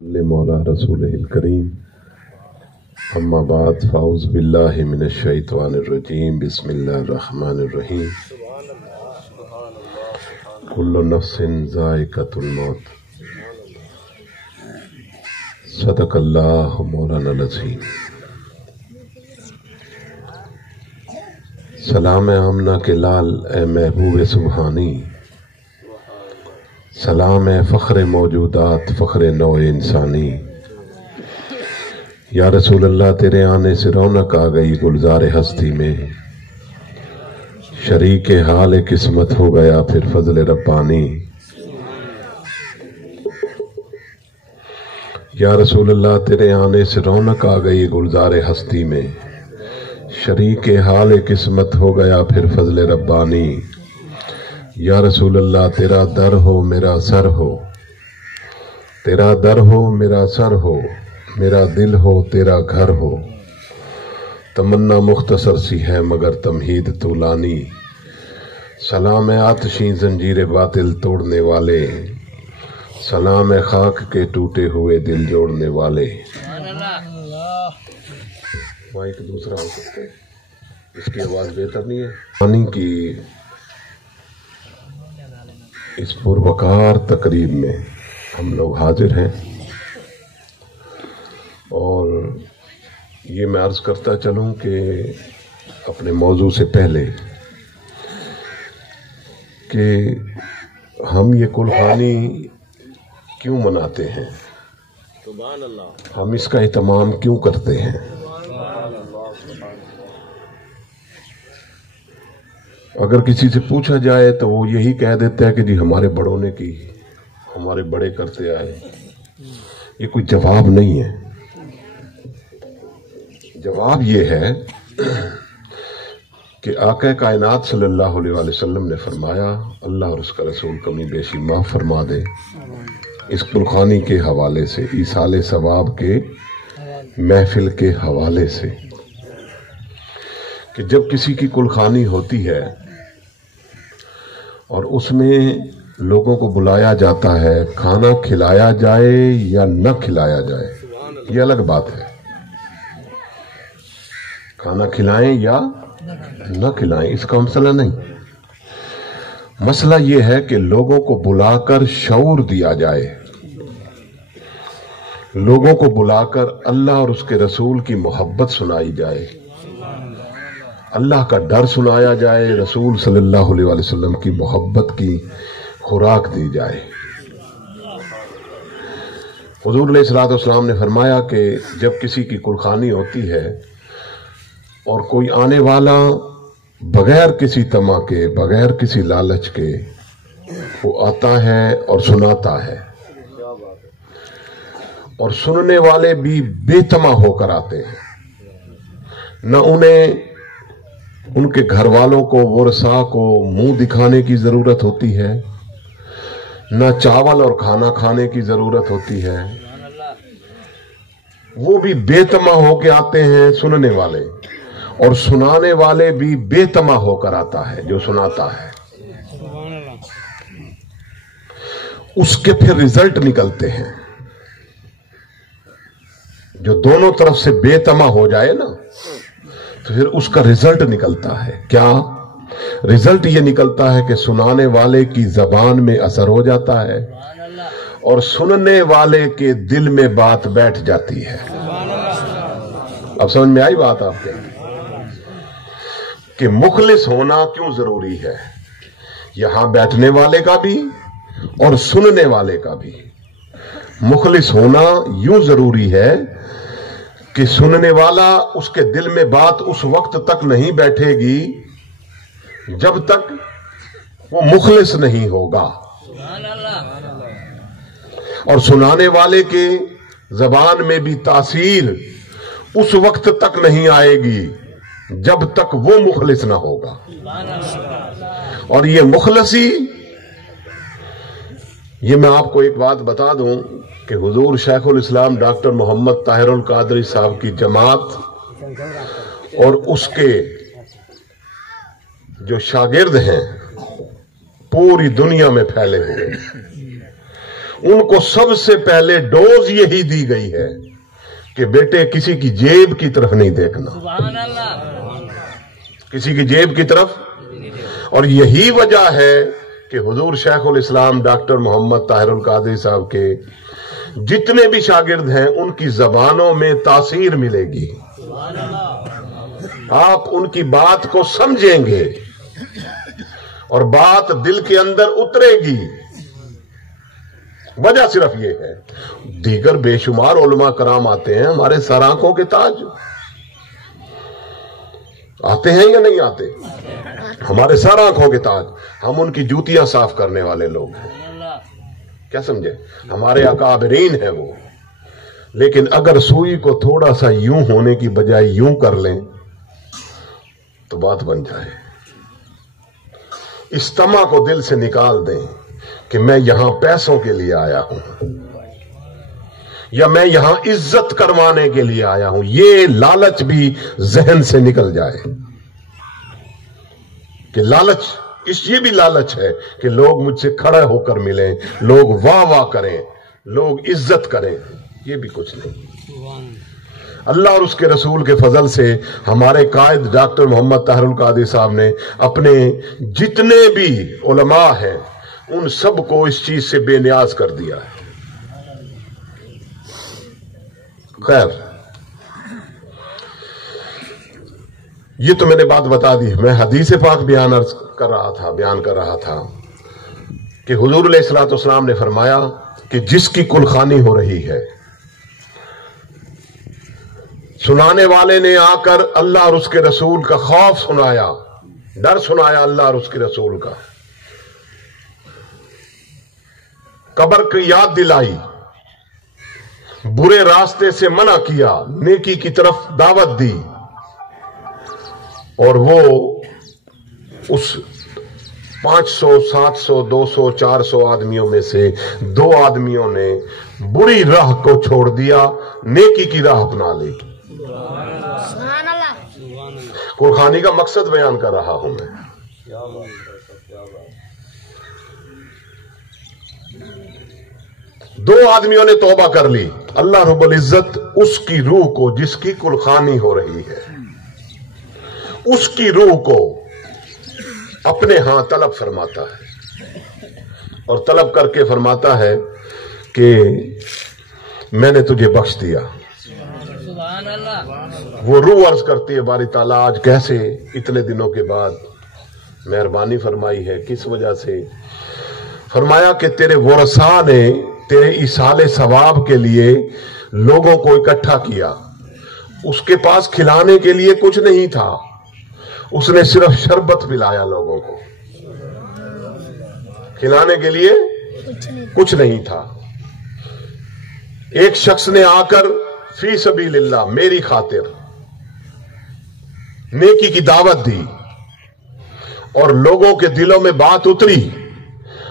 मौला रसूलिल करीम अम्मा बाद फ़ाउज़ बिल्लाहि मिनश शैतानिर रजीम बिस्मिल्लाहिर रहमानिर रहीम कुल्लु नफ्सिन ज़ाइक़तुल मौत सदक़ल्लाहु मौलानाल अज़ीम। सलाम आमना के लाल ए महबूब सुबहानी, सलाम है फ़ख्र मौजूदात फ़ख्र नौ इंसानी। या रसूल अल्लाह तेरे आने से रौनक आ गई गुलजार हस्ती में, शरीक हाल किस्मत हो गया फिर फजल रब्बानी। या रसूल अल्लाह तेरे आने से रौनक आ गई गुलजार हस्ती में, शरीक हाल किस्मत हो गया फिर फजल रब्बानी। या रसूल अल्लाह तेरा दर हो मेरा सर हो, तेरा दर हो मेरा सर हो, मेरा दिल हो तेरा घर हो। तमन्ना मुख्तसर सी है मगर तमहीद तूलानी। सलाम है आतशी जंजीर बातिल तोड़ने वाले, सलाम है खाक के टूटे हुए दिल जोड़ने वाले। माइक दूसरा हो सकता है, इसकी आवाज बेहतर नहीं है। पानी की इस पुरवकार तकरीब में हम लोग हाजिर हैं और ये मैं अर्ज करता चलूं कि अपने मौजू से पहले कि हम ये कुलखानी क्यों मनाते हैं, हम इसका एहतमाम क्यों करते हैं। अगर किसी से पूछा जाए तो वो यही कह देता है कि जी हमारे बड़ों ने की, हमारे बड़े करते आए। ये कोई जवाब नहीं है। जवाब ये है कि आका कायनात सल्लल्लाहु अलैहि वसल्लम ने फरमाया, अल्लाह और उसका रसूल कमी बेशी माफ फरमा दे, इस कुलखानी के हवाले से, ईसाले सवाब के महफिल के हवाले से, कि जब किसी की कुलखानी होती है और उसमें लोगों को बुलाया जाता है, खाना खिलाया जाए या न खिलाया जाए ये अलग बात है। खाना खिलाएं या न खिलाएं इसका मसला नहीं। मसला ये है कि लोगों को बुलाकर शऊर दिया जाए, लोगों को बुलाकर अल्लाह और उसके रसूल की मोहब्बत सुनाई जाए, अल्लाह का डर सुनाया जाए, रसूल सल्लल्लाहु अलैहि वसल्लम की मोहब्बत की खुराक दी जाए। हुजूर अलैहिस्सलातु वस्सलाम ने फरमाया कि जब किसी की कुलखानी होती है और कोई आने वाला बगैर किसी तमा के, बगैर किसी लालच के वो आता है और सुनाता है, और सुनने वाले भी बेतमा होकर आते हैं। न उन्हें उनके घर वालों को, वर्सा को मुंह दिखाने की जरूरत होती है, न चावल और खाना खाने की जरूरत होती है। वो भी बेतमा होकर आते हैं सुनने वाले, और सुनाने वाले भी बेतमा होकर आता है जो सुनाता है। उसके फिर रिजल्ट निकलते हैं। जो दोनों तरफ से बेतमा हो जाए ना, तो फिर उसका रिजल्ट निकलता है। क्या रिजल्ट ये निकलता है कि सुनाने वाले की जबान में असर हो जाता है और सुनने वाले के दिल में बात बैठ जाती है। अब समझ में आई बात आपके कि मुखलिस होना क्यों जरूरी है, यहां बैठने वाले का भी और सुनने वाले का भी। मुखलिस होना यूं जरूरी है कि सुनने वाला, उसके दिल में बात उस वक्त तक नहीं बैठेगी जब तक वो मुखलिस नहीं होगा, और सुनाने वाले के जबान में भी तासीर उस वक्त तक नहीं आएगी जब तक वो मुखलिस ना होगा। और ये मुखलसी, ये मैं आपको एक बात बता दूं कि हुजूर शेखुल इस्लाम डॉक्टर मोहम्मद ताहिरुल कादरी साहब की जमात और उसके जो शागिर्द हैं पूरी दुनिया में फैले हुए, उनको सबसे पहले डोज यही दी गई है कि बेटे किसी की जेब की तरफ नहीं देखना, किसी की जेब की तरफ। और यही वजह है कि हुजूर शेखुल इस्लाम डॉक्टर मोहम्मद ताहिरुल कादरी साहब के जितने भी शागिर्द हैं उनकी जबानों में तासीर मिलेगी, आप उनकी बात को समझेंगे और बात दिल के अंदर उतरेगी। वजह सिर्फ ये है, दीगर बेशुमार उलमा कराम आते हैं, हमारे सर आंखों के ताज आते हैं या नहीं आते, हमारे सर आंखों के ताज, हम उनकी जूतियां साफ करने वाले लोग हैं, क्या समझे, हमारे अकाबरीन है वो। लेकिन अगर सुई को थोड़ा सा यूं होने की बजाय यूं कर लें तो बात बन जाए। इस तमा को दिल से निकाल दें कि मैं यहां पैसों के लिए आया हूं या मैं यहां इज्जत करवाने के लिए आया हूं, ये लालच भी जहन से निकल जाए कि लालच, ये भी लालच है कि लोग मुझसे खड़े होकर मिलें, लोग वाह वाह करें, लोग इज्जत करें, ये भी कुछ नहीं। अल्लाह और उसके रसूल के फजल से हमारे कायद डॉक्टर मोहम्मद ताहिरुल कादरी साहब ने अपने जितने भी उलमा हैं उन सब को इस चीज से बेनियाज कर दिया है। खैर, ये तो मैंने बात बता दी। मैं हदीस पाक बयान कर रहा था कि हुजूर अलैहिस्सलाम ने फरमाया कि जिसकी कुलखानी हो रही है, सुनाने वाले ने आकर अल्लाह और उसके रसूल का खौफ सुनाया, डर सुनाया अल्लाह और उसके रसूल का, कब्र की याद दिलाई, बुरे रास्ते से मना किया, नेकी की तरफ दावत दी, और वो उस 500, 700, 200, 400 आदमियों में से 2 आदमियों ने बुरी राह को छोड़ दिया, नेकी की राह अपना ली। कुलखानी का मकसद बयान कर रहा हूं मैं। 2 आदमियों ने तौबा कर ली, अल्लाह रब्बुल इज्जत उसकी रूह को, जिसकी कुलखानी हो रही है, उसकी रूह को अपने यहां तलब फरमाता है और तलब करके फरमाता है कि मैंने तुझे बख्श दिया। वो रूह अर्ज करती है, बारी ताला आज कैसे इतने दिनों के बाद मेहरबानी फरमाई है, किस वजह से? फरमाया कि तेरे वरसा ने तेरे इसाले सवाब के लिए लोगों को इकट्ठा किया, उसके पास खिलाने के लिए कुछ नहीं था, उसने सिर्फ शरबत पिलाया लोगों को, खिलाने के लिए कुछ नहीं था। एक शख्स ने आकर फी सबीलिल्लाह, मेरी खातिर नेकी की दावत दी और लोगों के दिलों में बात उतरी,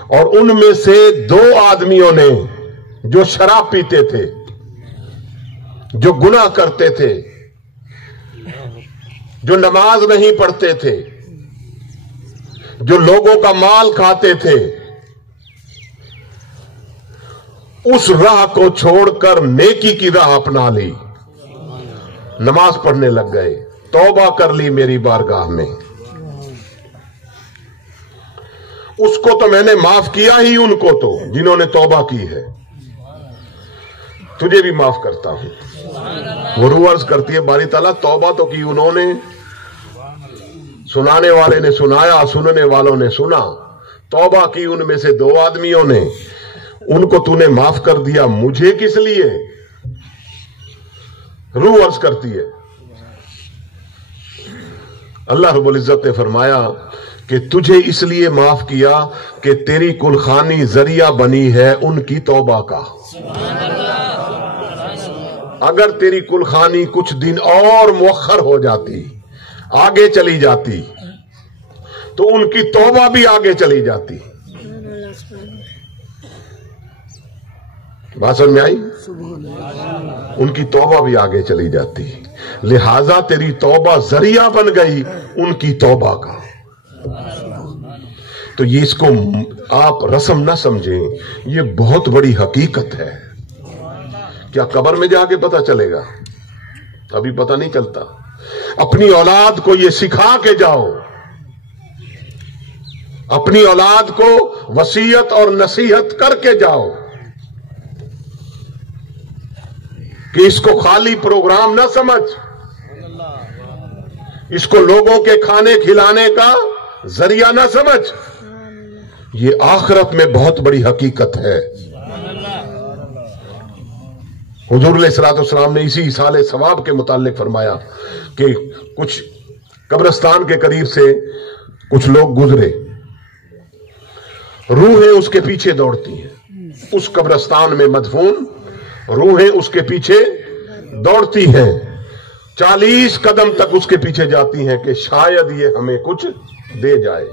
और उनमें से 2 आदमियों ने जो शराब पीते थे, जो गुनाह करते थे, जो नमाज नहीं पढ़ते थे, जो लोगों का माल खाते थे, उस राह को छोड़कर नेकी की राह अपना ली, नमाज पढ़ने लग गए, तौबा कर ली मेरी बारगाह में। उसको तो मैंने माफ किया ही, उनको तो जिन्होंने तौबा की है, तुझे भी माफ करता हूं। वो रूह अर्ज करती है, बारी ताला तौबा तो की उन्होंने, सुनाने वाले ने सुनाया, सुनने वालों ने सुना, तौबा की उनमें से 2 आदमियों ने, उनको तूने माफ कर दिया, मुझे किस लिए? रूह अर्ज करती है। अल्लाह रब्बुल इज्जत ने फरमाया कि तुझे इसलिए माफ किया कि तेरी कुलखानी जरिया बनी है उनकी तौबा का। अगर तेरी कुलखानी कुछ दिन और मुअख्खर हो जाती, आगे चली जाती, तो उनकी तौबा भी आगे चली जाती। बात समझ में आई? उनकी तौबा भी आगे चली जाती, लिहाजा तेरी तौबा जरिया बन गई उनकी तौबा का। तो ये इसको आप रस्म ना समझें, ये बहुत बड़ी हकीकत है। क्या कब्र में जाके पता चलेगा? अभी पता नहीं चलता। अपनी औलाद को ये सिखा के जाओ, अपनी औलाद को वसीयत और नसीहत करके जाओ कि इसको खाली प्रोग्राम ना समझ, इसको लोगों के खाने खिलाने का जरिया ना समझ, ये आखिरत में बहुत बड़ी हकीकत है। हुजूर अलैहिस्सलाम ने इसी इसाले सवाब के मुताल्लिक फरमाया कि कुछ कब्रिस्तान के करीब से कुछ लोग गुजरे, रूहें उसके पीछे दौड़ती हैं, उस कब्रिस्तान में मदफून रूहें उसके पीछे दौड़ती हैं, 40 कदम तक उसके पीछे जाती हैं कि शायद ये हमें कुछ दे जाए,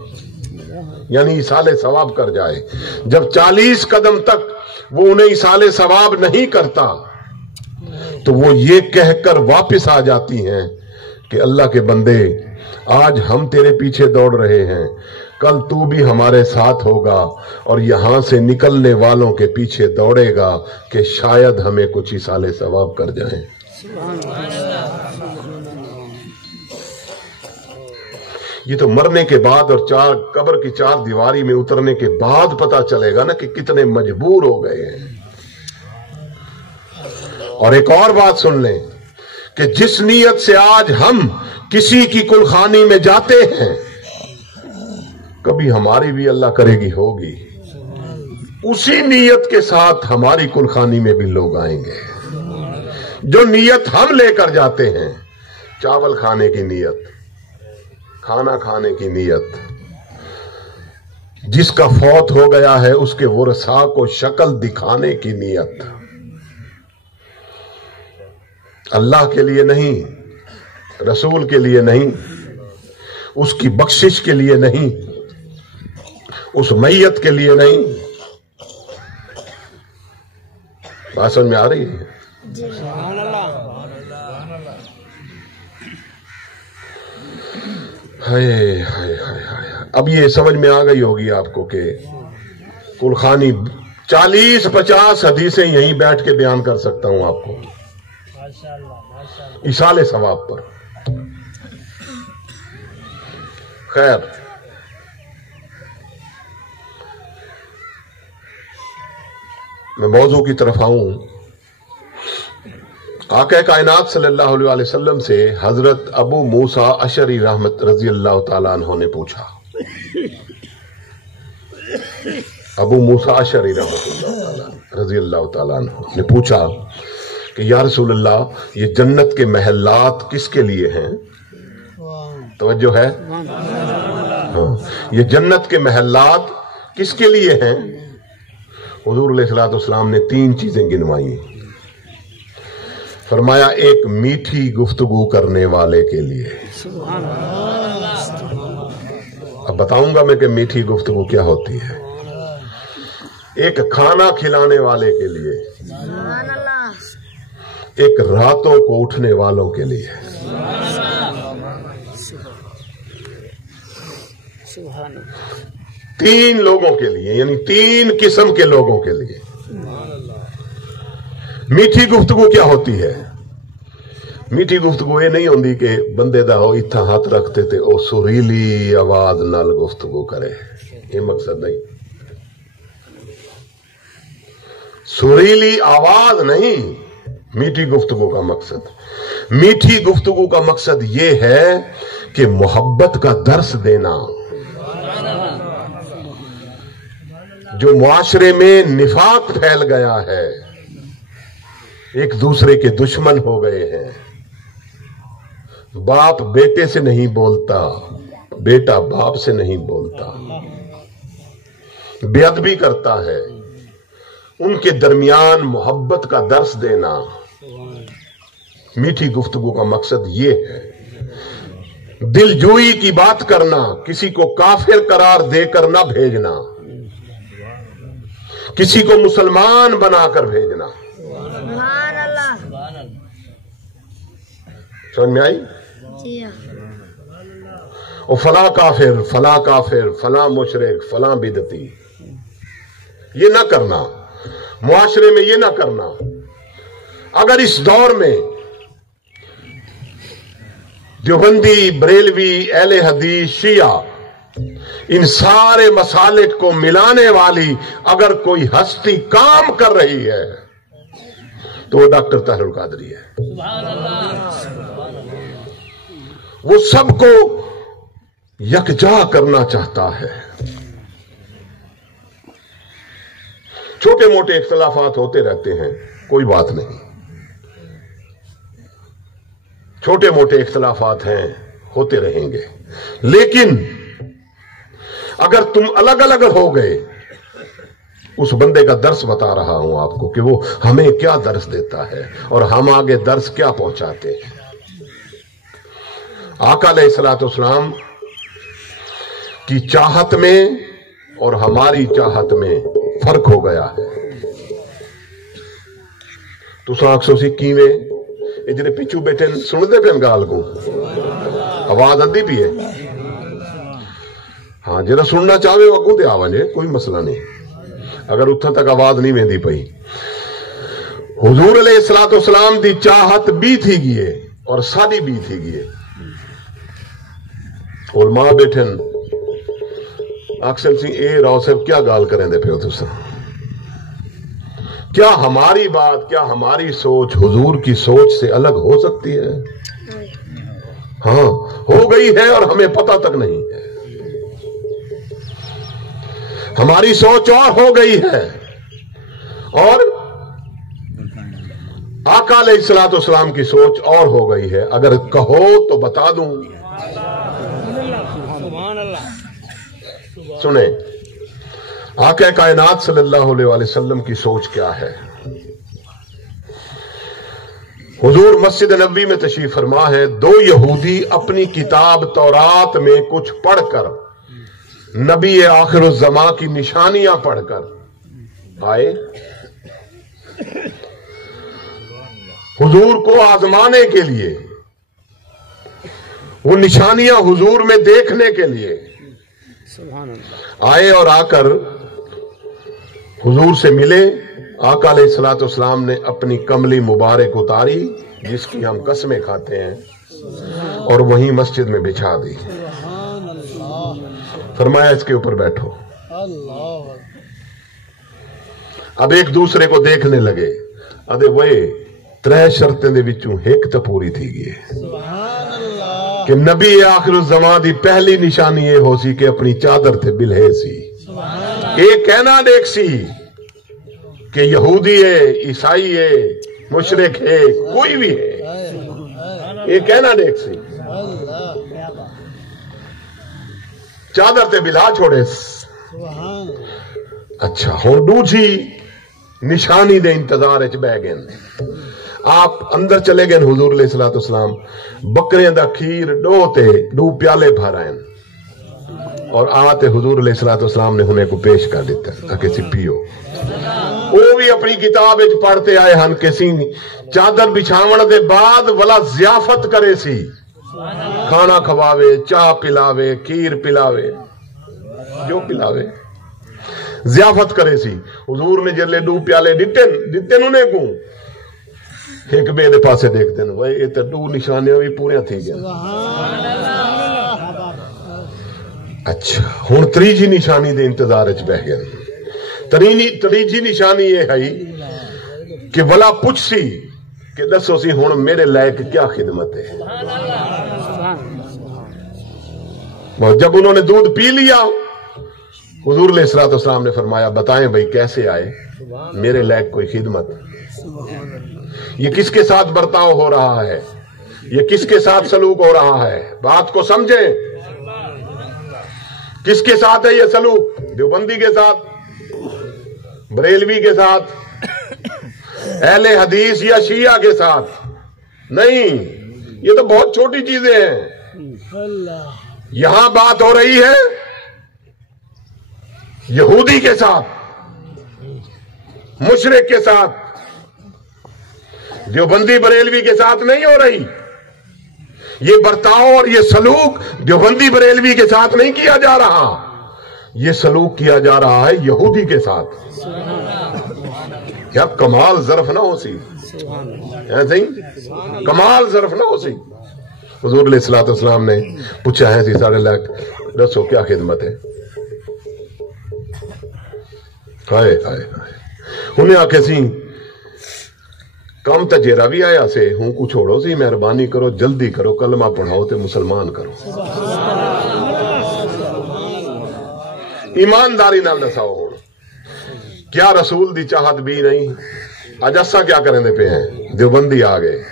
यानी इसाले सवाब कर जाए। जब 40 कदम तक वो उन्हें इसाले सवाब नहीं करता तो वो ये कहकर वापस आ जाती हैं कि अल्लाह के बंदे, आज हम तेरे पीछे दौड़ रहे हैं, कल तू भी हमारे साथ होगा और यहां से निकलने वालों के पीछे दौड़ेगा कि शायद हमें कुछ इसाले सवाब कर जाएं। ये तो मरने के बाद और कब्र की 4 दीवारी में उतरने के बाद पता चलेगा ना कि कितने मजबूर हो गए हैं। और एक और बात सुन लें कि जिस नीयत से आज हम किसी की कुलखानी में जाते हैं, कभी हमारी भी अल्लाह करेगी होगी, उसी नीयत के साथ हमारी कुलखानी में भी लोग आएंगे। जो नीयत हम लेकर जाते हैं, चावल खाने की नीयत, खाना खाने की नीयत, जिसका फौत हो गया है उसके वरसा को शक्ल दिखाने की नीयत, अल्लाह के लिए नहीं, रसूल के लिए नहीं, उसकी बख्शिश के लिए नहीं, उस मैयत के लिए नहीं। बात समझ में आ रही है? हाय हाय हाय हाय। अब ये समझ में आ गई होगी आपको कि कुलखानी 40-50 हदीसें यहीं बैठ के बयान कर सकता हूं आपको इसाले सवाब पर। खैर, मैं मौजू की तरफ आऊं। आक़ा कायनात सल्लल्लाहु अलैहि वसल्लम से हजरत अबू मूसा अशरी रहमत रजी अल्लाह ताला अन्हु ने पूछा, अबू मूसा अशरी रहमत रजी अल्लाह ताला अन्हु ने पूछा कि या रसूल अल्लाह, ये जन्नत के महलात किसके लिए हैं? तवज्जो है? हाँ, ये जन्नत के महलात किसके लिए हैं? हुजूर अलैहिस्सलाम ने 3 चीजें गिनवाई। फरमाया, एक मीठी गुफ्तगू करने वाले के लिए। अब बताऊंगा मैं कि मीठी गुफ्तगू क्या होती है। एक खाना खिलाने वाले के लिए, एक रातों को उठने वालों के लिए, तीन लोगों के लिए, यानी 3 किस्म के लोगों के लिए। मीठी गुफ्तगू क्या होती है? मीठी गुफ्तगू ये नहीं होती कि बंदे दा हो इत्था हाथ रखते थे ओ सुरीली आवाज नाल गुफ्तगू करे, ये मकसद नहीं। सुरीली आवाज नहीं मीठी गुफ्तगू का मकसद। मीठी गुफ्तगू का मकसद ये है कि मोहब्बत का दर्स देना। जो मुआशरे में निफाक फैल गया है, एक दूसरे के दुश्मन हो गए हैं, बाप बेटे से नहीं बोलता, बेटा बाप से नहीं बोलता, बेअदबी करता है, उनके दरमियान मोहब्बत का दर्स देना। मीठी गुफ्तगू का मकसद ये है। दिलजोई की बात करना, किसी को काफिर करार देकर ना भेजना, किसी को मुसलमान बनाकर भेजना। समझ में आई? और फला काफिर, फला मुशरिक, फला बिदती, یہ نہ کرنا، معاشرے میں یہ نہ کرنا۔ اگر اس دور میں دیوبندی، بریلوی، اہل حدیث، شیعہ، ان سارے مسالک کو ملانے والی اگر کوئی ہستی کام کر رہی ہے تو وہ ڈاکٹر طاہر القادری ہے۔ وہ سب کو یکجا کرنا چاہتا ہے۔ چھوٹے موٹے اختلافات ہوتے رہتے ہیں، کوئی بات نہیں، چھوٹے موٹے اختلافات ہیں، ہوتے رہیں گے، لیکن اگر تم الگ الگ ہو گئے، اس بندے کا درس بتا رہا ہوں آپ کو کہ وہ ہمیں کیا درس دیتا ہے اور ہم آگے درس کیا پہنچاتے ہیں۔ آقا علیہ الصلوۃ والسلام کی چاہت میں اور ہماری چاہت میں فرق ہو گیا ہے۔ تساں آکھو سی کیویں؟ اے جڑے پیچھو بیٹھے سن دے پے گال کو، آواز آندی پئی ہے؟ ہاں، جڑا سننا چاہے وہ اگوں تے آ ونجے، کوئی مسئلہ نہیں، اگر اتھاں تک آواز نہیں ویندی پئی۔ حضور علیہ الصلوۃ والسلام دی چاہت بھی تھی گئے اور ساڈی بھی تھی گئے۔ علماء بیٹھن اکثر سی اے راؤ صاحب کیا گال کریں دے پیو تساں؟ کیا ہماری بات، کیا ہماری سوچ حضور کی سوچ سے الگ ہو سکتی ہے؟ ہاں، ہو گئی ہے اور ہمیں پتہ تک نہیں ہے۔ ہماری سوچ اور ہو گئی ہے اور آقا علیہ الصلوۃ والسلام کی سوچ اور ہو گئی ہے۔ اگر کہو تو بتا دوں۔ سنیں، آقا کائنات صلی اللہ علیہ وسلم کی سوچ کیا ہے۔ حضور مسجد نبوی میں تشریف فرما ہے، دو یہودی اپنی کتاب تورات میں کچھ پڑھ کر، نبی آخر الزماں کی نشانیاں پڑھ کر آئے، حضور کو آزمانے کے لیے، وہ نشانیاں حضور میں دیکھنے کے لیے آئے اور آ کر حضور سے ملے۔ آقا علیہ الصلوۃ والسلام نے اپنی کملی مبارک اتاری، جس کی ہم قسمیں کھاتے ہیں، اور وہیں مسجد میں بچھا دی۔ فرمایا اس کے اوپر بیٹھو۔ اب ایک دوسرے کو دیکھنے لگے، ادے وہ ترے شرطیں دے وچوں ایک تو پوری تھی گئی کہ نبی آخر الزمان دی پہلی نشانی یہ ہو سی کہ اپنی چادر تے بلہے سی۔ ایک کہنا دیکھ سی کہ یہودی ہے، عیسائی ہے، مشرک ہے، کوئی بھی ہے، یہ کہنا دیکھ سی، چادر تے بلا چھوڑے۔ اچھا، ہوں دوسری نشانی دے انتظار اچ بہ گئے۔ آپ اندر چلے گئے حضور علیہ الصلوۃ والسلام، بکرے دا کھیر دو پیالے بھر آئے اور آتے حضور علیہ الصلوۃ والسلام نے انہیں کو پیش کر دیتا کہ سی پیو۔ وہ بھی اپنی کتاب وچ پڑھتے آئے ہن کہ سی چادر بچھاون دے بعد ولا ضیافت کرے سی، کھانا کھواوے، چاہ پلاوے، کھیر پلاوے، جو پلاوے، ضیافت کرے سی۔ حضور نے جلے دو پیالے دیتے انہیں کو ایک بے دے پاسے دیکھتے ہیں، وہ یہ تو دو نشانیاں بھی پوریاں تھی گئے۔ اچھا، ہن تریجی نشانی دے انتظار اچ بہ گئے۔ تریجی نشانی یہ ہے کہ ولا پوچھ سی کہ دسو سی ہن میرے لائق کیا خدمت ہے۔ جب انہوں نے دودھ پی لیا، حضور علیہ الصلوۃ والسلام نے فرمایا بتائیں بھائی کیسے آئے، میرے لائق کوئی خدمت، یہ کس کے ساتھ برتاؤ ہو رہا ہے، یہ کس کے ساتھ سلوک ہو رہا ہے، بات کو سمجھیں، کس کے ساتھ ہے یہ سلوک؟ دیوبندی کے ساتھ، بریلوی کے ساتھ، اہل حدیث یا شیعہ کے ساتھ؟ نہیں، یہ تو بہت چھوٹی چیزیں ہیں۔ یہاں بات ہو رہی ہے یہودی کے ساتھ، مشرک کے ساتھ، دیوبندی بریلوی کے ساتھ نہیں ہو رہی۔ یہ برتاؤ اور یہ سلوک دیوبندی بریلوی کے ساتھ نہیں کیا جا رہا، یہ سلوک کیا جا رہا ہے یہودی کے ساتھ. کیا کمال ظرف نہ ہو سی ایسے ہی کمال ظرف نہ ہو سی. حضور علیہ الصلوۃ والسلام نے پوچھا ہے سی سارے لاکھ دسو کیا خدمت ہے. ہائے ہائے انہیں آکھے سی کم تجیرا بھی آیا سے ہوں کو چھوڑو سی مہربانی کرو جلدی کرو کلمہ پڑھاؤ تے مسلمان کرو. ایمانداری نال دساؤ ہوں کیا رسول دی چاہت بھی نہیں. اج اساں کیا کریں دے پہ ہیں دیوبندی آ گئے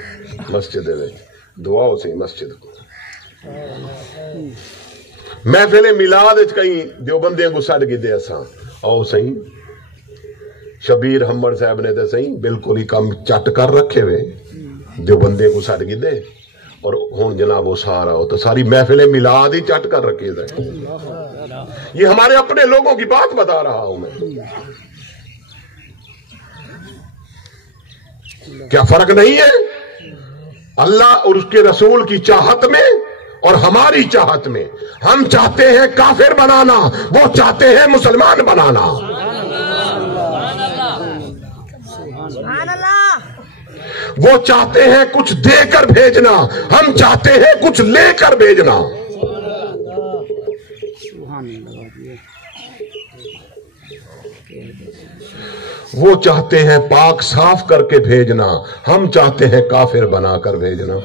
مسجد دے دعاؤ سی مسجد کو محفل میلاد وچ کئی دیوبندیاں کو سڈ گئے اساں آؤ صحیح شبیر حمد صاحب نے تو صحیح بالکل ہی کام چٹ کر رکھے ہوئے دیوبندے کو سڈ گئے اور ہوں جناب وہ سارا ہو تو ساری محفل میلاد ہی چٹ کر رکھے تھے. یہ ہمارے اپنے لوگوں کی بات بتا رہا ہوں میں. کیا فرق نہیں ہے اللہ اور اس کے رسول کی چاہت میں اور ہماری چاہت میں؟ ہم چاہتے ہیں کافر بنانا وہ چاہتے ہیں مسلمان بنانا. وہ چاہتے ہیں کچھ دے کر بھیجنا ہم چاہتے ہیں کچھ لے کر بھیجنا. وہ چاہتے ہیں پاک صاف کر کے بھیجنا ہم چاہتے ہیں کافر بنا کر بھیجنا.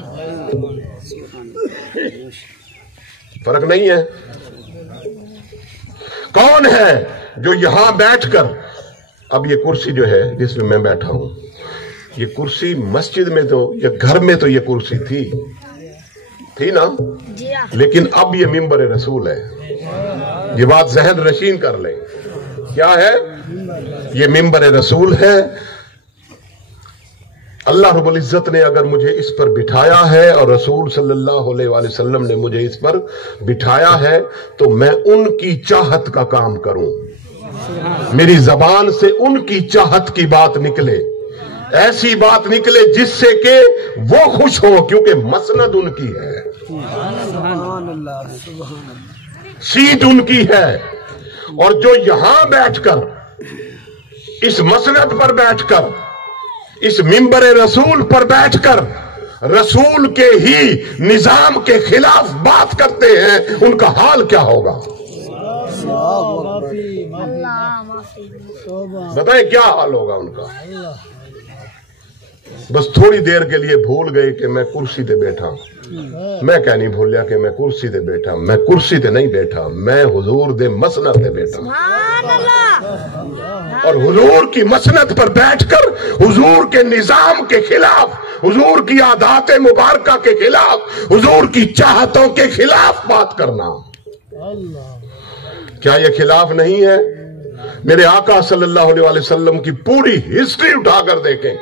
فرق نہیں ہے. کون ہے جو یہاں بیٹھ کر اب یہ کرسی جو ہے جس میں بیٹھا ہوں یہ کرسی مسجد میں تو یا گھر میں تو یہ کرسی تھی نا لیکن اب یہ ممبر رسول ہے. یہ بات ذہن نشین کر لیں. کیا ہے یہ ممبر رسول ہے. اللہ رب العزت نے اگر مجھے اس پر بٹھایا ہے اور رسول صلی اللہ علیہ وآلہ وسلم نے مجھے اس پر بٹھایا ہے تو میں ان کی چاہت کا کام کروں. میری زبان سے ان کی چاہت کی بات نکلے ایسی بات نکلے جس سے کہ وہ خوش ہو کیونکہ مسند ان کی ہے سیٹ ان کی ہے. اور جو یہاں بیٹھ کر اس مسند پر بیٹھ کر اس ممبر رسول پر بیٹھ کر رسول کے ہی نظام کے خلاف بات کرتے ہیں ان کا حال کیا ہوگا؟ بتائیں کیا حال ہوگا ان کا؟ بس تھوڑی دیر کے لیے بھول گئے کہ میں کرسی تے بیٹھا. میں کیا نہیں بھولیا کہ میں کرسی تے بیٹھا. میں کرسی تے نہیں بیٹھا میں حضور دے مسند تے بیٹھا. اور حضور کی مسند پر بیٹھ کر حضور کے نظام کے خلاف حضور کی عادات مبارکہ کے خلاف حضور کی چاہتوں کے خلاف بات کرنا کیا یہ خلاف نہیں ہے؟ میرے آقا صلی اللہ علیہ وسلم کی پوری ہسٹری اٹھا کر دیکھیں.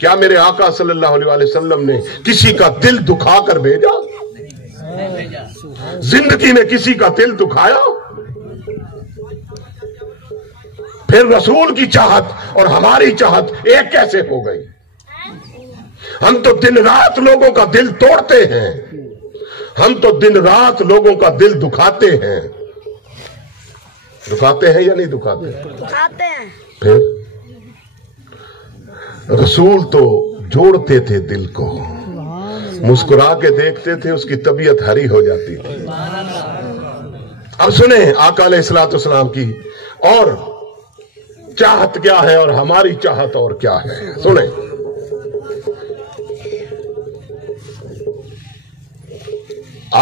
کیا میرے آقا صلی اللہ علیہ وسلم نے کسی کا دل دکھا کر بھیجا؟ زندگی میں کسی کا دل دکھایا؟ پھر رسول کی چاہت اور ہماری چاہت ایک کیسے ہو گئی؟ ہم تو دن رات لوگوں کا دل توڑتے ہیں. ہم تو دن رات لوگوں کا دل دکھاتے ہیں. دکھاتے ہیں یا نہیں دکھاتے؟ دکھاتے ہیں. پھر رسول تو جوڑتے تھے دل کو مسکرا کے دیکھتے تھے اس کی طبیعت ہری ہو جاتی تھی. اب سنیں آقا علیہ الصلوۃ والسلام کی اور چاہت کیا ہے اور ہماری چاہت اور کیا ہے. سنیں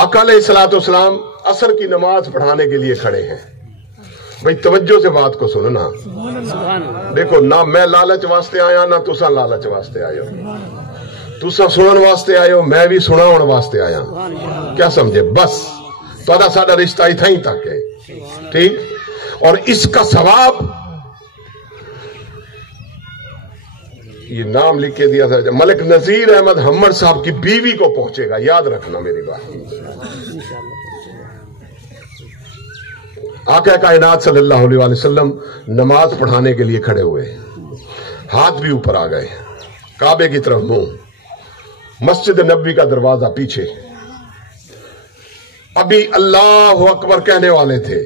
آقا علیہ الصلوۃ والسلام عصر کی نماز پڑھانے کے لیے کھڑے ہیں. بھئی توجہ سے بات کو سنو نا. دیکھو نہ میں لالچ واسطے آیا نہ تساں لالچ واسطے آئے ہو. تساں سنن واسطے آئے ہو میں بھی سناؤن واسطے آیا. کیا سمجھے؟ بس تہاڈا ساڈا رشتہ ہی تھیں تک ہے. ٹھیک. اور اس کا ثواب یہ نام لکھ کے دیا تھا ملک نذیر احمد حمد صاحب کی بیوی کو پہنچے گا. یاد رکھنا میری بات. آقا کائنات صلی اللہ علیہ وسلم نماز پڑھانے کے لیے کھڑے ہوئے ہاتھ بھی اوپر آ گئے کعبے کی طرف منہ مسجد نبوی کا دروازہ پیچھے. ابھی اللہ اکبر کہنے والے تھے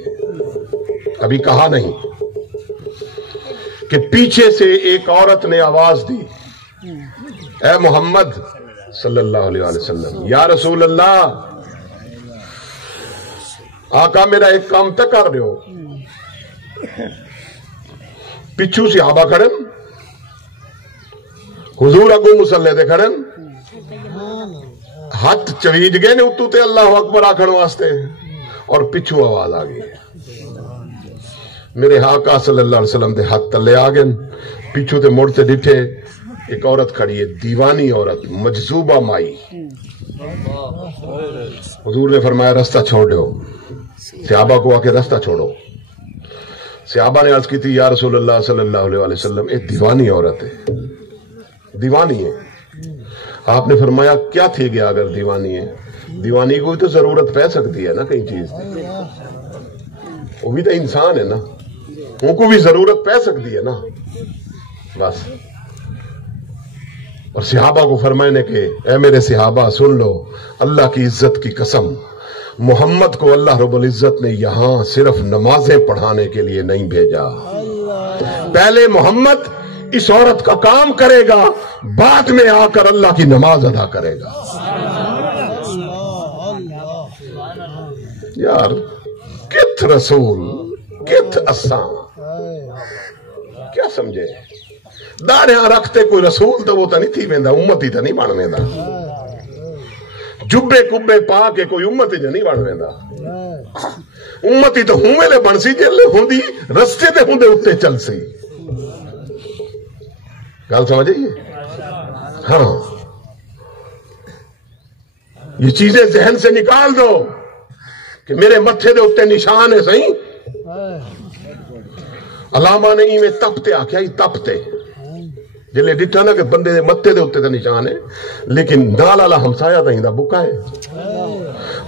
ابھی کہا نہیں کہ پیچھے سے ایک عورت نے آواز دی، اے محمد صلی اللہ علیہ وسلم، یا رسول اللہ، آقا میرا ایک کام تک کر رہے ہو۔ پچھو صحابہ کھڑن، حضور اگو مسلے دے کھڑن، ہاتھ چویج گئے نے اتو تے اللہ اکبر آکھن واسطے، اور پچھو آواز آ گئی۔ میرے آقا صلی اللہ علیہ وسلم دے ہاتھ تلے آ گئے، پیچھو تے مڑتے ڈٹھے، ایک عورت کھڑی ہے، دیوانی عورت، مجذوبہ مائی۔ حضور نے فرمایا رستہ چھوڑ دو، صحابہ کو آ کے رستہ چھوڑو۔ صحابہ نے عرض کی تھی، یا رسول اللہ صلی اللہ علیہ وسلم، ایک دیوانی عورت ہے، دیوانی ہے۔ آپ نے فرمایا کیا تھی گیا اگر دیوانی ہے؟ دیوانی کو تو ضرورت پہ سکتی ہے نا کئی چیز کی، وہ بھی تو انسان ہے نا، ان کو بھی ضرورت پہ سکتی ہے نا، بس۔ اور صحابہ کو فرمانے کہ اے میرے صحابہ سن لو، اللہ کی عزت کی قسم، محمد کو اللہ رب العزت نے یہاں صرف نمازیں پڑھانے کے لیے نہیں بھیجا۔ پہلے محمد اس عورت کا کام کرے گا، بعد میں آ کر اللہ کی نماز ادا کرے گا۔ یار کت رسول کت اساں، کیا سمجھے؟ داڑیاں رکھتے کوئی رسول تو وہ تو نہیں تھی ویندا، امتی تو نہیں بن ویندا، جبے کبے پا کے کوئی امتی جو نہیں بن ویندا۔ امتی تو ہوں ویلے بن سی جے ہوندی رستے تے ہوندے اتنے چل سی۔ گل سمجھ آئیے؟ ہاں، یہ چیزیں ذہن سے نکال دو کہ میرے متھے دے اتنے نشان ہے، صحیح؟ علامہ نے میں تپتے آکھیا، یہ تپتے جلے ڈٹھا نا کہ بندے دے متھے دے اتنے نشان ہے، لیکن نال والا ہمسایا تو ہیندا بکا ہے۔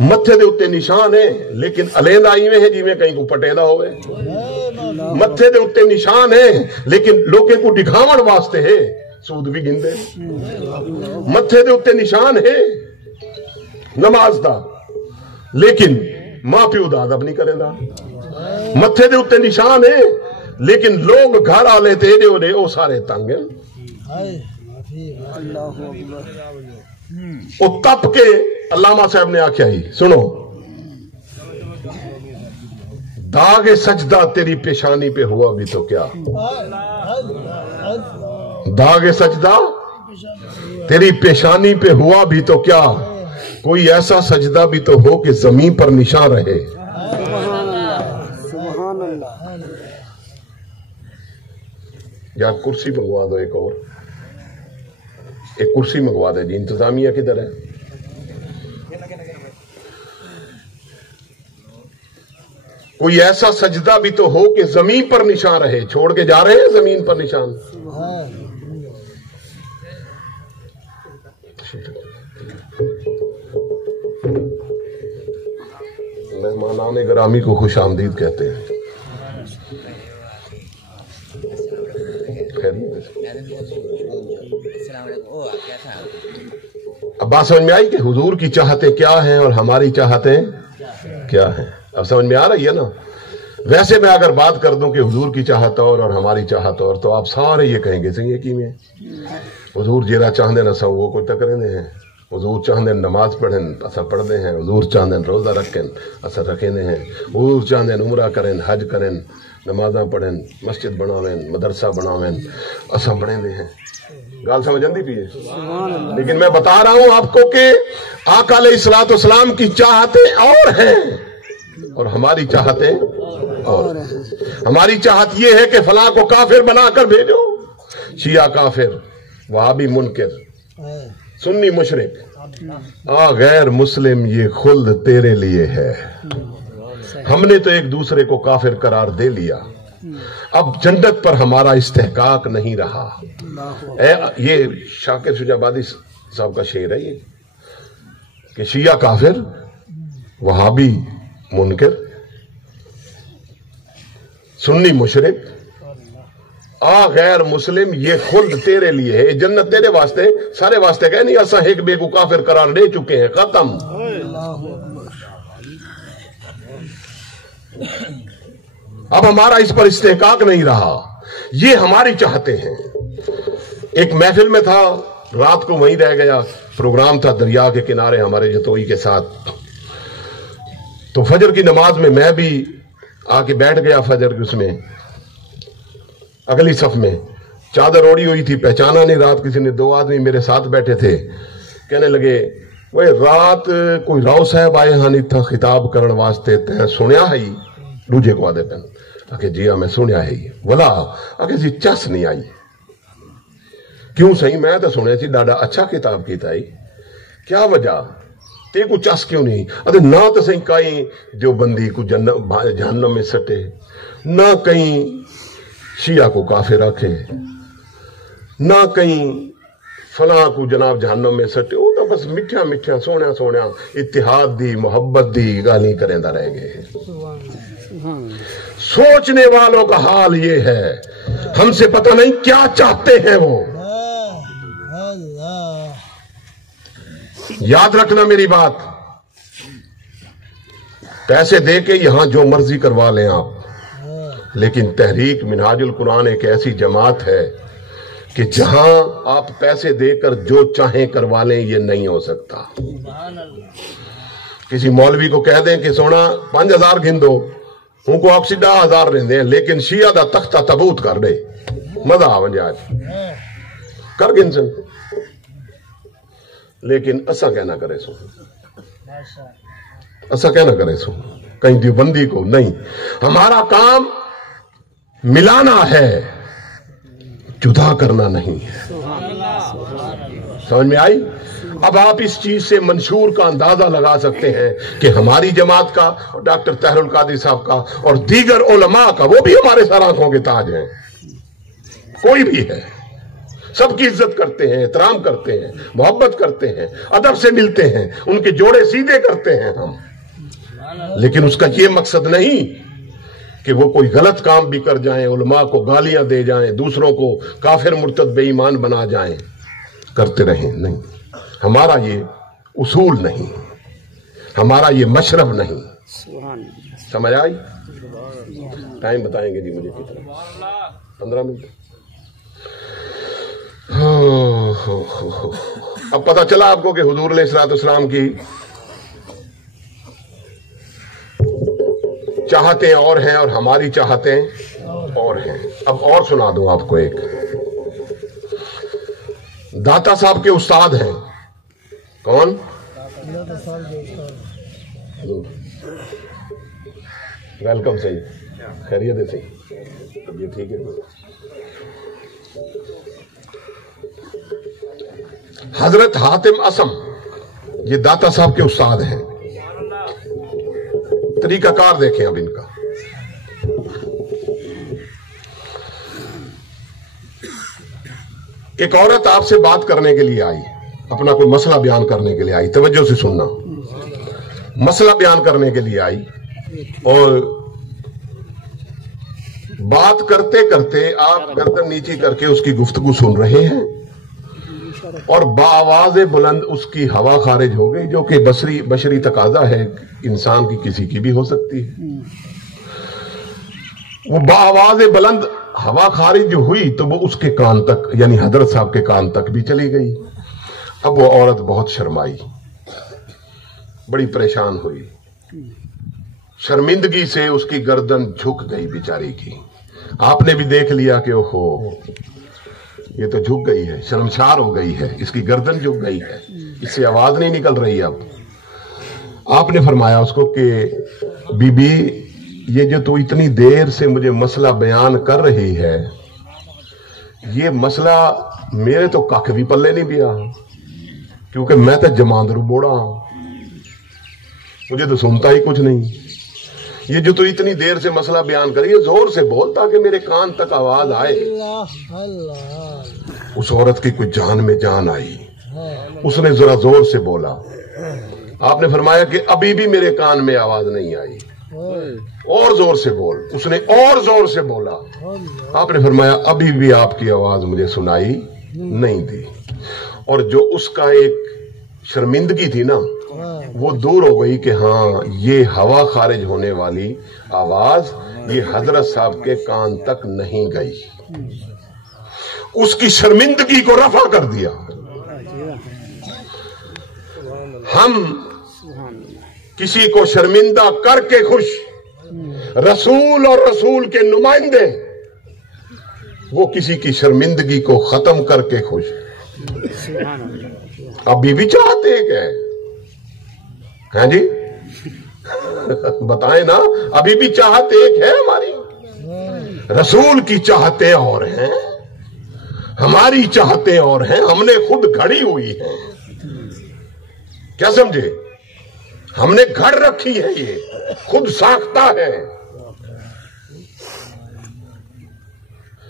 متھے دے اتنے نشان ہے لیکن علیندہ ایویں ہے جی میں کہیں کو پٹیدا ہوئے۔ متھے دے اتنے نشان ہے لیکن لوگوں کو دکھاون واسطے ہے، سود بھی گندے۔ متھے دے اتنے نشان ہے نماز دا لیکن ماں پیو دا ادب نہیں کرے دا۔ متھے دے اتنے نشان ہے لیکن لوگ گھر آ لیتے جو نے وہ سارے تنگ ہیں۔ وہ تپ کے علامہ صاحب نے آکھیا ہی سنو، داغ سجدہ تیری پیشانی پہ ہوا بھی تو کیا، داغ سجدہ تیری پیشانی پہ ہوا بھی تو کیا، کوئی ایسا سجدہ بھی تو ہو کہ زمین پر نشان رہے۔ یا کرسی منگوا دو، ایک اور ایک کرسی منگوا دے جی، انتظامیہ کدھر ہے؟ کوئی ایسا سجدہ بھی تو ہو کہ زمین پر نشان رہے، چھوڑ کے جا رہے ہیں زمین پر نشان۔ مہمانان گرامی کو خوش آمدید کہتے ہیں۔ اب بات سمجھ میں آئی کہ حضور کی چاہتیں کیا ہیں اور ہماری چاہتیں کیا ہیں؟ اب سمجھ میں آ رہی ہے نا؟ ویسے میں اگر بات کر دوں کہ حضور کی چاہت اور ہماری چاہت اور، تو آپ سارے یہ کہیں گے سنگے کی میں حضور جیرا چاہندے نہ سو وہ کوئی ٹکرے ہیں، حضور چاہندے نماز پڑھیں اثر پڑھتے ہیں، حضور چاہندے روزہ رکھیں اثر رکھیں ہیں، حضور چاہندے عمرہ کریں حج کریں نمازاں پڑھیں مسجد بناویں مدرسہ بناویں اثر بڑھیں ہیں۔ گال سمجھ آندی پی ہے؟ لیکن میں بتا رہا ہوں آپ کو کہ آقا علیہ الصلوۃ والسلام کی چاہتیں اور ہیں اور ہماری چاہتیں اور ہیں۔ ہماری چاہت یہ ہے کہ فلاں کو کافر بنا کر بھیجو، شیعہ کافر، وہابی منکر، سنی مشرک، غیر مسلم، یہ خلد تیرے لیے ہے۔ ہم نے تو ایک دوسرے کو کافر قرار دے لیا، اب جنت پر ہمارا استحقاق نہیں رہا۔ یہ شاکر شجاع آبادی صاحب کا شعر ہے یہ کہ شیعہ کافر، وہابی منکر، سنی مشرک، غیر مسلم، یہ خلد تیرے لیے ہے، جنت تیرے واسطے، سارے واسطے کہے نہیں اساں ایک بے کو کافر قرار دے چکے ہیں، ختم۔ अब हमारा इस पर इस्तेहकाक नहीं रहा, ये हमारी चाहते हैं। एक महफिल में था, रात को वहीं रह गया, प्रोग्राम था दरिया के किनारे हमारे जतोई के साथ। तो फजर की नमाज में मैं भी आके बैठ गया, फजर की उसमें अगली सफ में, चादर ओढ़ी हुई थी, पहचाना नहीं रात किसी ने। 2 आदमी मेरे साथ बैठे थे, कहने लगे वो रात कोई राव साहब आए हानि था खिताब करने वास्ते, तै सुनिया है? दूजे को आदे पहन आके जी हाँ मैं सुनिया है। बोला आके जी चस नहीं आई क्यों? सही मैं तो सुनिया सी डाडा अच्छा किताब कीता है, क्या वजह ते को चस क्यों नहीं? अरे ना तो सही कहीं जो बंदी को जहन्नम में सटे, ना कहीं शिया को काफिर रखे, ना कहीं फला को जनाब जहन्नम में सटे। वो तो बस मिठिया मिठिया सोनिया सोनिया इत्तिहाद दी मोहब्बत दी गाली करेंदा रह गए। सोचने वालों का हाल ये है, हमसे पता नहीं क्या चाहते हैं वो। याद रखना मेरी बात, पैसे दे के यहां जो मर्जी करवा लें आप, लेकिन तहरीक मिनहाजुल कुरान एक ऐसी जमात है कि जहां आप पैसे देकर जो चाहें करवा लें, ये नहीं हो सकता। किसी मौलवी को कह दें कि सोना 5000 गिन दो, उनको ऑक्सीडा 1000 लेंदे हैं, लेकिन शिया दा तख्ता तबूत कर दे, मजा आ वंजे आज कर गिन सन, लेकिन असा कहना करे सो, असा कहना करे सो कहीं देवबंदी को नहीं। हमारा काम मिलाना है, जुदा करना नहीं है। समझ में आई? अब आप इस चीज से मंशूर का अंदाजा लगा सकते हैं कि हमारी जमात का और डॉक्टर तहरुल कादरी साहब का और दीगर उलमा का, वो भी हमारे सर आंखों के ताज हैं, कोई भी है, सबकी इज्जत करते हैं, एहतराम करते हैं, मोहब्बत करते हैं, अदब से मिलते हैं, उनके जोड़े सीधे करते हैं हम। लेकिन उसका ये मकसद नहीं कि वो कोई गलत काम भी कर जाएं, उलमा को गालियां दे जाएं, दूसरों को काफिर मुर्तद बेईमान बना जाएं, करते रहें, नहीं। हमारा ये उसूल नहीं, हमारा ये मशरब नहीं। समझ आई? टाइम बताएंगे जी मुझे कितना? 15 मिनट। अब पता चला आपको कि हुजूर अलैहिस्सलाम की चाहतें और हैं और हमारी चाहतें और हैं। अब और सुना दूं आपको एक। दाता साहब के उस्ताद हैं, कौन? वेलकम सही, खैरियत है सही, ये ठीक है। हजरत हातिम असम, ये दाता साहब के उस्ताद हैं। तरीकाकार देखें अब इनका। एक औरत आपसे बात करने के लिए आई, अपना कोई मसला बयान करने के लिए आई, तवज्जो से सुनना, मसला बयान करने के लिए आई, और बात करते करते आप गर्दन नीची करके उसकी गुफ्तगू सुन रहे हैं, और बाआवाज़ बुलंद उसकी हवा खारिज हो गई, जो कि बशरी तकाजा है, इंसान की किसी की भी हो सकती है। वो बाआवाज़ बुलंद हवा खारिज जो हुई तो वो उसके कान तक, यानी हजरत साहब के कान तक भी चली गई। अब वो औरत बहुत शर्माई, बड़ी परेशान हुई, शर्मिंदगी से उसकी गर्दन झुक गई बेचारी की। आपने भी देख लिया कि ओहो ये तो झुक गई है, शर्मसार हो गई है, इसकी गर्दन झुक गई है, इससे आवाज नहीं निकल रही। अब आपने फरमाया उसको कि बीबी, ये जो तू इतनी देर से मुझे मसला बयान कर रही है, ये मसला मेरे तो कख भी पल्ले नहीं पिया, क्योंकि मैं तो जमांदरू बोड़ा हूं, मुझे तो सुनता ही कुछ नहीं। ये जो तू इतनी देर से मसला बयान करी है, जोर से बोल ताकि मेरे कान तक आवाज आए। उस औरत की कोई जान में जान आई, उसने जरा जोर से बोला। आपने फरमाया कि अभी भी मेरे कान में आवाज नहीं आई, और जोर से बोल। उसने और जोर से बोला। आपने फरमाया अभी भी आपकी आवाज मुझे सुनाई नहीं दी। और जो उसका एक शर्मिंदगी थी ना, वो दूर हो गई कि हाँ ये हवा खारिज होने वाली आवाज ये हजरत साहब के कान तक नहीं गई। उसकी शर्मिंदगी को रफा कर दिया। हम किसी को शर्मिंदा करके खुश, रसूल और रसूल के नुमाइंदे वो किसी की शर्मिंदगी को खत्म करके खुश। अभी भी चाहते हैं जी बताएं ना, अभी भी चाहते एक है हमारी। रसूल की चाहते और हैं, हमारी चाहते और हैं, हमने खुद घड़ी हुई है। क्या समझे? हमने घर रखी है, ये खुद साखता है।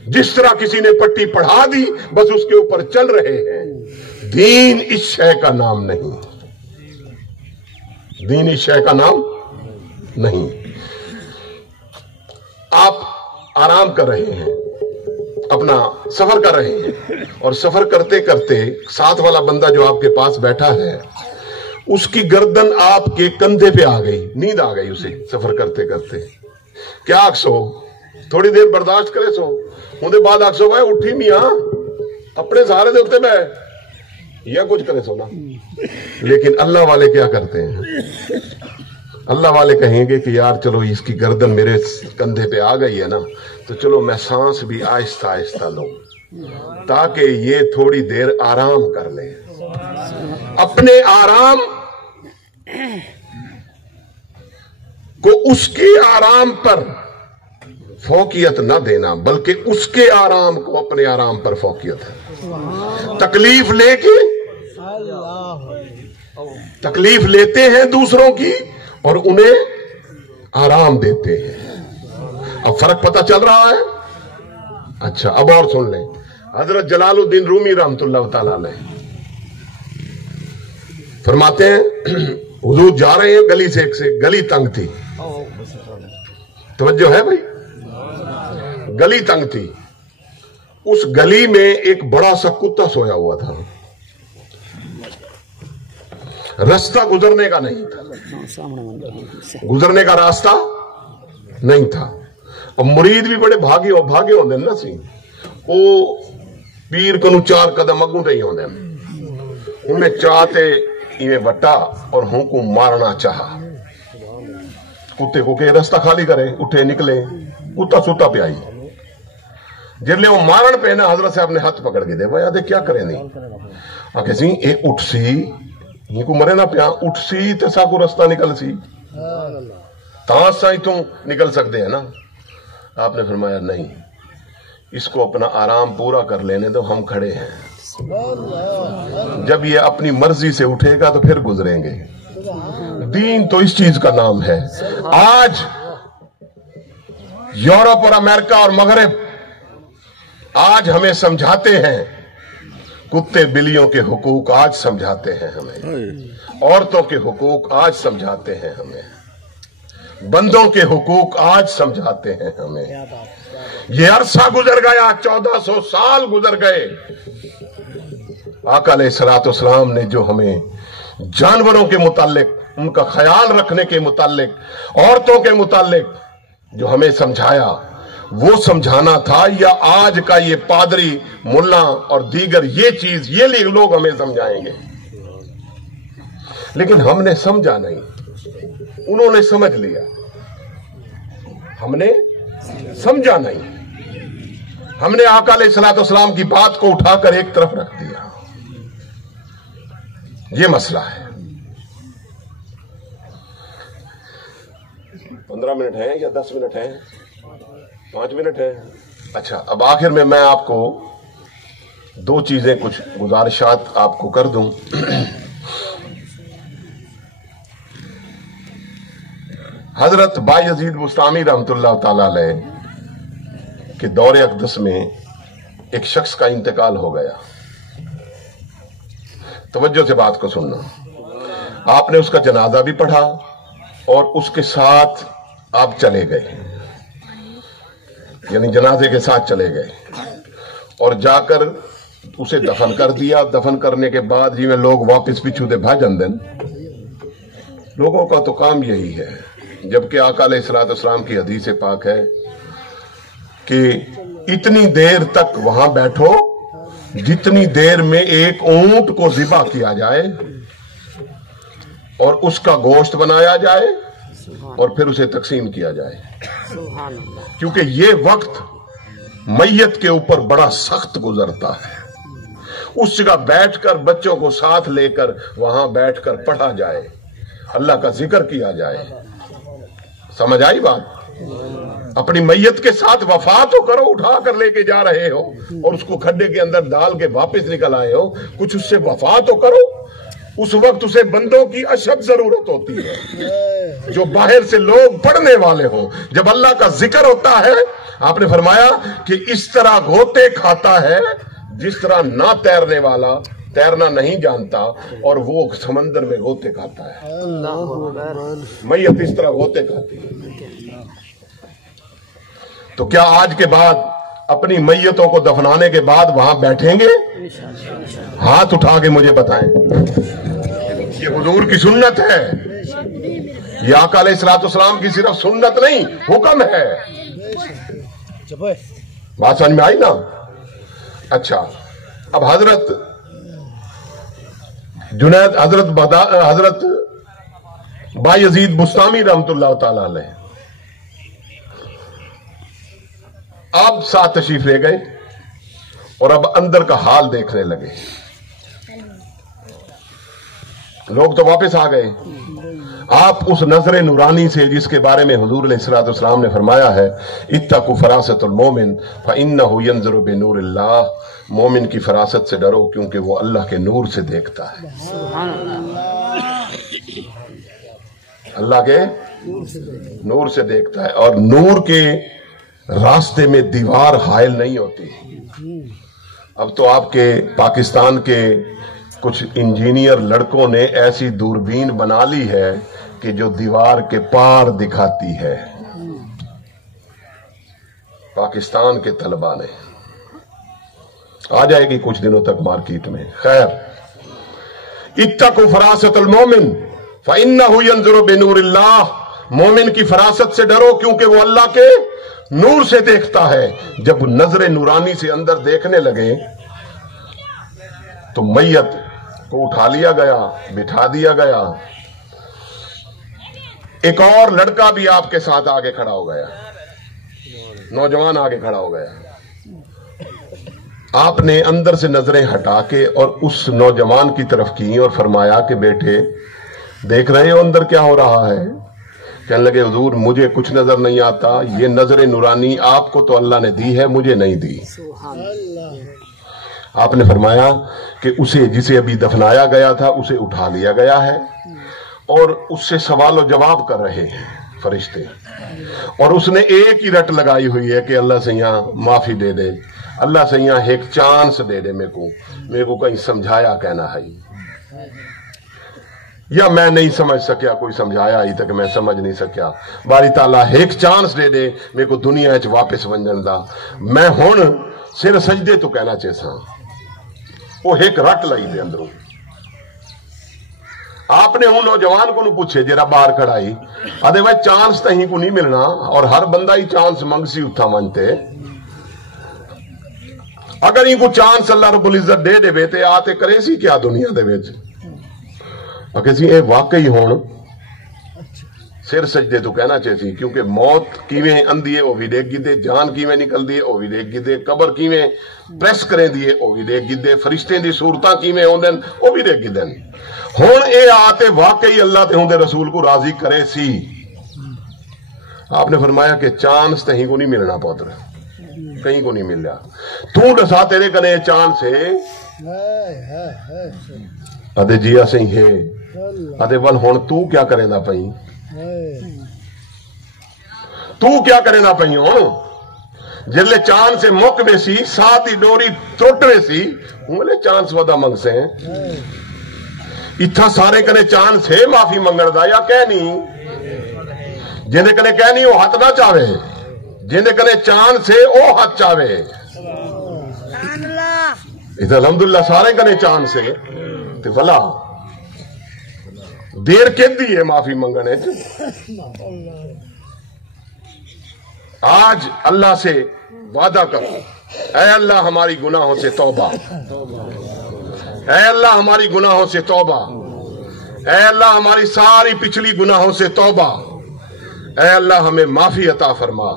जिस तरह किसी ने पट्टी पढ़ा दी बस उसके ऊपर चल रहे हैं। दीन इस शय का नाम नहीं, दीन इस शय का नाम नहीं। आप आराम कर रहे हैं, अपना सफर कर रहे हैं, और सफर करते करते साथ वाला बंदा जो आपके पास बैठा है उसकी गर्दन आपके कंधे पे आ गई, नींद आ गई उसे सफर करते करते। क्या आखसो? थोड़ी देर बर्दाश्त करे सो, उनके बाद आखसो भाई उठी मियां अपने सहारे दे उत्ते मैं या कुछ करे सो ना। लेकिन अल्लाह वाले क्या करते हैं? अल्लाह वाले कहेंगे कि यार चलो इसकी गर्दन मेरे कंधे पे आ गई है ना, तो चलो मैं सांस भी आहिस्ता आहिस्ता लूं ताकि ये थोड़ी देर आराम कर ले। अपने आराम को उसके आराम पर फौकियत न देना, बल्कि उसके आराम को अपने आराम पर फौकियत है। तकलीफ लेके तकलीफ लेते हैं दूसरों की और उन्हें आराम देते हैं। अब फर्क पता चल रहा है? अच्छा, अब और सुन लें। हजरत जलालुद्दीन रूमी रहमतुल्लाह तआला अलैह फरमाते हैं हुजूर जा रहे हैं गली से, एक से गली तंग थी। तवज्जो है भाई? गली तंग थी। उस गली में एक बड़ा सा कुत्ता सोया हुआ था, रास्ता गुजरने का नहीं था, गुजरने का रास्ता नहीं था। अब मुरीद भी बड़े भागे होंगे ना सी, वो पीर को 4 कदम अगू नहीं होंगे। उन्हें चाहते इवें वटा और हूं को मारना चाहा। कुत्ते को के रास्ता खाली करे, उठे निकले, कुत्ता सुता पे आई। जिसले वो मारण पे ना हजरत साहब ने हाथ पकड़ के दे भाई आदे क्या करे नहीं आके सी ए उठ सी को मरे ना पिया, उठ सी ते साको रास्ता निकल सी तां साई तो निकल सकते हैं ना। आपने फरमाया नहीं, इसको अपना आराम पूरा कर लेने दो, हम खड़े हैं। जब ये अपनी मर्जी से उठेगा तो फिर गुजरेंगे। दीन तो इस चीज का नाम है। आज यूरोप और अमेरिका और मगरब आज हमें समझाते हैं, कुत्ते बिल्लियों के हुकूक आज समझाते हैं हमें, औरतों के हुकूक आज समझाते हैं हमें, बंदों के हुकूक आज समझाते हैं हमें। ये अरसा गुजर गया, 1400 साल गुजर गए। आका अलैहिस्सलाम ने जो हमें जानवरों के मुताल्लिक, उनका ख्याल रखने के मुताल्लिक, औरतों के मुताल्लिक जो हमें समझाया, वो समझाना था या आज का ये पादरी, मुल्ला और दीगर ये चीज ये लोग हमें समझाएंगे? लेकिन हमने समझा नहीं, उन्होंने समझ लिया, हमने समझा नहीं। हमने आका अलैहिस्सलाम की बात को उठाकर एक तरफ रख दिया। ये मसला है। 15 मिनट है या 10 मिनट है? 5 मिनट है। अच्छा, अब आखिर में मैं आपको 2 चीजें, कुछ गुजारिशात आपको कर दूं। हजरत बायजीद बुस्तामी रहमतुल्लाह ताला अलैह के दौरे अक़दस में एक शख्स का इंतकाल हो गया। तवज्जो से बात को सुनना। आपने उसका जनाजा भी पढ़ा और उसके साथ आप चले गए, यानी जनाजे के साथ चले गए और जाकर उसे दफन कर दिया। दफन करने के बाद जिवें लोग वापस पिछू दे भज जाते लोगों का तो काम यही है। जबकि आका अलैहिस्सलाम की हदीस पाक है कि इतनी देर तक वहां बैठो जितनी देर में एक ऊंट को ज़िबा किया जाए और उसका गोश्त बनाया जाए और फिर उसे तकसीम किया जाए, क्योंकि ये वक्त मैयत के ऊपर बड़ा सख्त गुजरता है। उस जगह बैठकर बच्चों को साथ लेकर वहां बैठकर पढ़ा जाए, अल्लाह का जिक्र किया जाए। समझ आई बात? अपनी मैयत के साथ वफा तो करो, उठा कर लेके जा रहे हो और उसको खड्डे के अंदर डाल के वापस निकल आए हो, कुछ उससे वफा तो करो। उस वक्त उसे बंदों की अशद जरूरत होती है, जो बाहर से लोग पढ़ने वाले हो। जब अल्लाह का जिक्र होता है, आपने फरमाया कि इस तरह घोते खाता है जिस तरह ना तैरने वाला तैरना नहीं जानता और वो समंदर में घोते खाता है। मैयत इस तरह घोते खाती है। तो क्या आज के बाद अपनी मैयतों को दफनाने के बाद वहां बैठेंगे? हाथ उठा के मुझे बताएं। ये हुजूर की सुन्नत है, ये आका अलैहिस्सलाम की सिर्फ सुन्नत नहीं, हुक्म है। बात समझ में आई ना? अच्छा, अब हजरत जुनैद, हजरत बायजीद बुस्तामी रहमतुल्लाह ताला अलैह अब साथ तशरीफ ले गए और अब अंदर का हाल देखने लगे। लोग तो वापस आ गए। आप उस नजर नूरानी से जिसके बारे में हुजूर अलैहिस्सलाम ने फरमाया है, इत्तकू फरासतुल मोमिन फइन्नहु यंज़ुरु बिनूरिल्लाह, मोमिन की फरासत से डरो क्योंकि वो अल्लाह के नूर से देखता है। अल्लाह के नूर से देखता है, और नूर के रास्ते में दीवार हायल नहीं होती। अब तो आपके पाकिस्तान के कुछ इंजीनियर लड़कों ने ऐसी दूरबीन बना ली है कि जो दीवार के पार दिखाती है। पाकिस्तान के तलबा ने, आ जाएगी कुछ दिनों तक मार्केट में। खैर, इत्तकू फरासतुल मोमिन फइन्नहु यंज़ुरु बिनूरिल्लाह, मोमिन की फरासत से डरो क्योंकि वो अल्लाह के नूर से देखता है। जब नजर नूरानी से अंदर देखने लगे तो मैयत को उठा लिया गया, बिठा दिया गया। एक और लड़का भी आपके साथ आगे खड़ा हो गया, नौजवान आगे खड़ा हो गया। आपने अंदर से नजरें हटा के और उस नौजवान की तरफ की और फरमाया कि बेटे देख रहे हो अंदर क्या हो रहा है? कहने लगे हुजूर मुझे कुछ नजर नहीं आता, ये नजर नूरानी आपको तो अल्लाह ने दी है, मुझे नहीं दी। आपने फरमाया कि उसे जिसे अभी दफनाया गया था उसे उठा लिया गया है और उससे सवाल और जवाब कर रहे हैं फरिश्ते, और उसने एक ही रट लगाई हुई है कि अल्लाह से यहाँ माफी दे दे, अल्लाह से यहाँ एक चांस दे दे, मेरे को कहीं समझाया कहना है, या मैं नहीं समझ सकिया, कोई समझाया ही तक मैं समझ नहीं सकिया, बारी ताला एक चांस दे दे, मेरे को दुनिया च वापस वंजन दा, मैं हुण सिर सजदे तो कहना चाहता। वो एक रट लाई दे अंदरों। आपने हूं नौजवान को पूछे जरा बाहर खड़ाई, अरे भाई चांस तो ही को नहीं मिलना, और हर बंदा ही चांस मंगसी उठा मनते, अगर इनको चांस अल्लाह रब्बुल इज्जत दे देवे ते आते करे सी क्या दुनिया दे विच? अगे सी वाकई हुण सिर सजदे तो कहना चाहिए, क्योंकि मौत किवें अंधी है वह भी देख गिदे, जान किवें निकलदी है वह भी देख गिदे, कबर किवें प्रेस करेंदी है वह भी देख गिदे, फरिश्ते दी सूरतां किवें होंदन वह भी देख गिदन। हुण ये आते वाकई अल्लाह ते हुंदे रसूल को राजी करे सी। आपने फरमाया कि चांस तहीं को नहीं मिलना पुत्र, कहीं को नहीं मिलया, तू दसा तेरे कने चांस है? अदे जी असीं है। अदे वल हुण तू क्या करेंदा पई? तू क्या करेना पई हुण? जिले चांद से मुक वेसी, साथ ही डोरी टुट वेसी, उंगले चांस वदा मंगसे इत्था सारे कने चांस है माफी मंगण दा या कहनी? जिंदे कने कहनी वो हथ ना चावे, जिंदे कने चांस है वो हथ चावे। ادھر الحمدللہ سارے کنے چاند سے تے بلا دیر کہندی ہے معافی منگنے. آج اللہ سے وعدہ کرو، اے اللہ ہماری گناہوں سے توبہ، اے اللہ ہماری گناہوں سے توبہ، اے اللہ ہماری ساری پچھلی گناہوں سے توبہ، اے اللہ ہمیں معافی عطا فرما،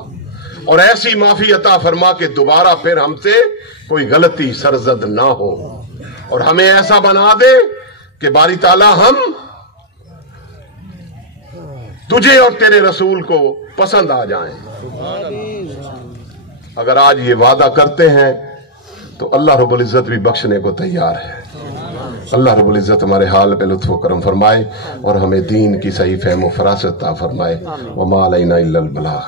اور ایسی معافی عطا فرما کہ دوبارہ پھر ہم سے کوئی غلطی سرزد نہ ہو، اور ہمیں ایسا بنا دے کہ باری تعالیٰ ہم تجھے اور تیرے رسول کو پسند آ جائیں. اگر آج یہ وعدہ کرتے ہیں تو اللہ رب العزت بھی بخشنے کو تیار ہے. اللہ رب العزت ہمارے حال پہ لطف و کرم فرمائے اور ہمیں دین کی صحیح فہم و فراست عطا فرمائے. وما علینا الا البلاغ.